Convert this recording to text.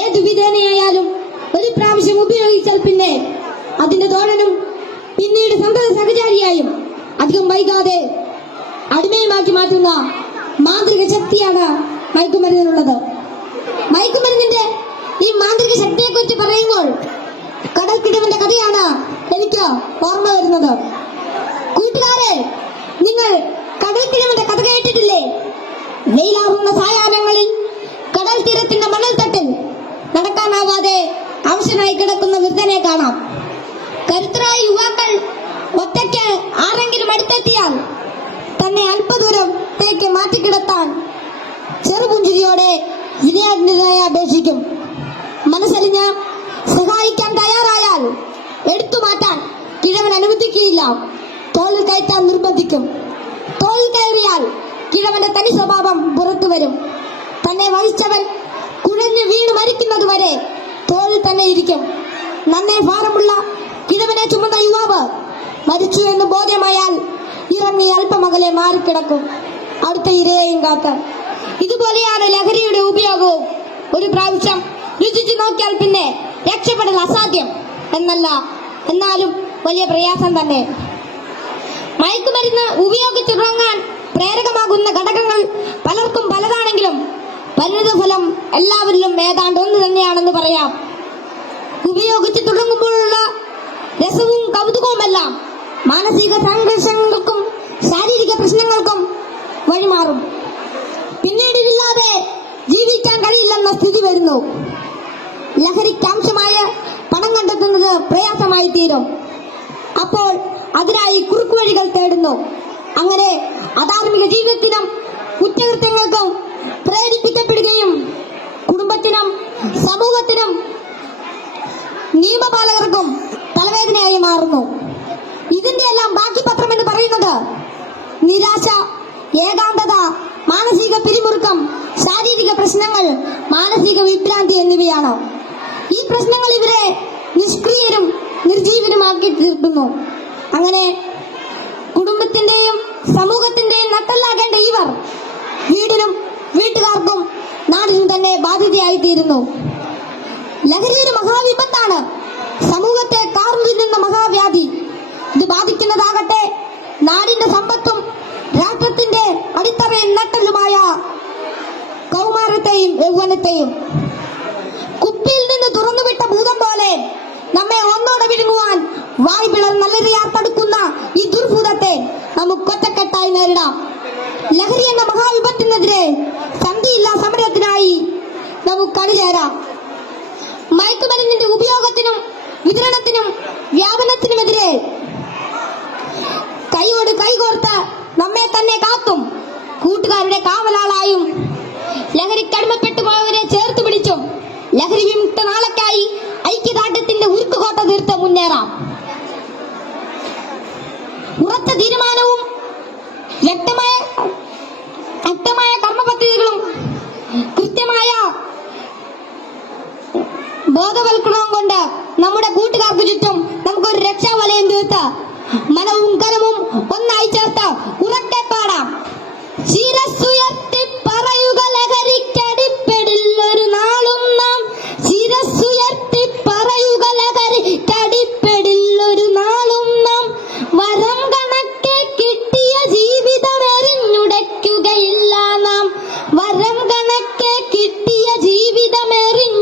ഏതു വിധേനയായാലും ഒരു പ്രാവശ്യം ഉപയോഗിച്ചാൽ പിന്നെ അതിന്റെ തോഴനും പിന്നീട് സന്തത സഹചാരിയായും അധികം വൈകാതെ അടിമയുമാക്കി മാറ്റുന്ന മാന്ത്രിക ശക്തിയാണ് മയക്കുമരുന്നിനുള്ളത്. മയക്കുമരുന്നിന്റെ ഈ മാന്ത്രിക ശക്തിയെ കുറിച്ച് പറയുമ്പോൾ കടൽക്കിടവിന്റെ കഥയാണ് എനിക്ക് ഓർമ്മ വരുന്നത്. കൂട്ടുകാരെ നിങ്ങൾ കടൽക്കിടവിന്റെ കഥ കേട്ടിട്ടില്ലേ? വെയിലാറുന്ന സായാഹ്നങ്ങളിൽ അവശനായി കിടക്കുന്ന വൃദ്ധനെ കാണാം. കരുത്തരായ യുവാക്കൾ ഒറ്റയ്ക്ക് ആരെങ്കിലും അടുത്തെത്തിയാൽ തന്നെ അല്പദൂരത്തേക്ക് മാറ്റിക്കിടത്താൻ ചെറുപുഞ്ചിരിയോടെ വിനയാജ്ഞനായി അപേക്ഷിക്കും. മനസ്സലിഞ്ഞ് സഹായിക്കാൻ തയ്യാറായാൽ എടുത്തു മാറ്റാൻ കിഴവൻ അനുവദിക്കുകയില്ല. തോളിൽ കയറ്റാൻ നിർബന്ധിക്കും. തോളിൽ കയറിയാൽ കിഴവന്റെ തനി സ്വഭാവം പുറത്തു വരും. തന്നെ വഹിച്ചവൻ കുഴഞ്ഞു വീണ് വരെ ഇരിക്കും. നന്നേ ഭാരമുള്ള കിഴവനെ ചുമന്ന യുവാവ് മരിച്ചു എന്ന് ബോധ്യമായാൽ ഇറങ്ങി അല്പമകലെ മാറിക്കിടക്കും. അടുത്ത ഇരയെയും കാത്ത്. ഇതുപോലെയാണ് ലഹരിയുടെ ഉപയോഗവും. ഒരു പ്രാവശ്യം രുചിച്ചു നോക്കിയാൽ പിന്നെ രക്ഷപ്പെടൽ അസാധ്യം എന്നല്ല. എന്നാലും വലിയ പ്രയാസം തന്നെ. മയക്കുമരുന്ന് ഉപയോഗിച്ചുറങ്ങാൻ പ്രേരകമാകുന്ന ഘടകങ്ങൾ പലർക്കും പലതാണെങ്കിലും പരിണിതഫലം എല്ലാവരിലും ഏതാണ്ട് ഒന്ന് തന്നെയാണെന്ന് പറയാം. ഉപയോഗിച്ച് തുടങ്ങുമ്പോഴുള്ള രസവും കൗതുകവുമെല്ലാം മാനസിക സംഘർഷങ്ങൾക്കും ശാരീരിക പ്രശ്നങ്ങൾക്കും വഴിമാറും. പിന്നീട് ഇതില്ലാതെ ജീവിക്കാൻ കഴിയില്ലെന്ന സ്ഥിതി വരുന്നു. ലഹരിക്കാംശമായ പണം കണ്ടെത്തുന്നത് പ്രയാസമായി തീരും. അപ്പോൾ അതിനായി കുറുക്കുവഴികൾ തേടുന്നു. അങ്ങനെ അധാർമിക ജീവിതത്തിനും കുറ്റകൃത്യങ്ങൾക്കും പ്രേരിപ്പിക്കപ്പെടുകയും കുടുംബത്തിനും സമൂഹത്തിനും നിയമപാലകർക്കും തലവേദനയായി മാറുന്നു. ഇതിന്റെ എല്ലാം ബാക്കി പത്രം എന്ന് പറയുന്നത് നിരാശ ഏകാന്തത മാനസിക പിരിമുറുക്കം ശാരീരിക പ്രശ്നങ്ങൾ മാനസിക വിഭ്രാന്തി എന്നിവയാണ്. ഈ പ്രശ്നങ്ങൾ ഇവരെ നിഷ്ക്രിയരും നിർജീവനുമാക്കി തീർക്കുന്നു. അങ്ങനെ കുടുംബത്തിന്റെയും സമൂഹത്തിന്റെയും നട്ടല്ലാകേണ്ട ഇവർ വീടിനും വീട്ടുകാർക്കും നാടിനും തന്നെ ബാധ്യതയായി തീരുന്നു. ലഹരി ഒരു മഹാവിപത്താണ്. സമൂഹത്തെ കാർന്നു തിന്നുന്ന മഹാവ്യാധി. ഇത് ബാധിക്കുന്നതാകട്ടെ നാടിന്റെ സമ്പത്തും രാഷ്ട്രത്തിന്റെ അടിത്തറയിൽ നട്ടലുമായ കൗമാരത്തെയും യൗവനത്തെയും. കുപ്പിയിൽ നിന്ന് തുറന്നുവിട്ട ഭൂതം പോലെ നമ്മെ ഒന്നോടെ വിഴുങ്ങുവാൻ വായ് പിളർ നല്ലറിയാർ തടുക്കുന്ന ഈ ദുർഭൂതത്തെ നമുക്ക് ഒറ്റക്കെട്ടായി നേരിടാം. ലഹരി എന്ന മഹാവിപത്തിനെതിരെ മയക്കുമരുന്നിന്റെ ഉപയോഗത്തിനും വിതരണത്തിനും വ്യാപനത്തിനുമെതിരെ കൈയോട് കൈകോർത്ത് നമ്മെ തന്നെ കാത്തും. കൂട്ടുകാരുടെ കാവലാളായും ലഹരിക്കടിമപ്പെട്ടു പോയവരെ ചേർത്ത് പിടിച്ചും ലഹരി വിമുക്ത നാളക്കായി ഐക്യദാർഢ്യത്തിന്റെ ഉരുക്കുകോട്ട തീർത്ത് മുന്നേറാം. ഉറച്ച തീരുമാനവും ബോധവൽക്കരണവും കൊണ്ട് നമ്മുടെ കൂട്ടുകാർക്ക് ചുറ്റും നമുക്കൊരു രക്ഷാവലയം തീർത്ത് മനവും കരവും ഒന്നായി ചേർത്ത് ഉറക്കെ പാടാം. നാളും നാം കിട്ടിയ നാം കിട്ടിയ ജീവിതം നാം.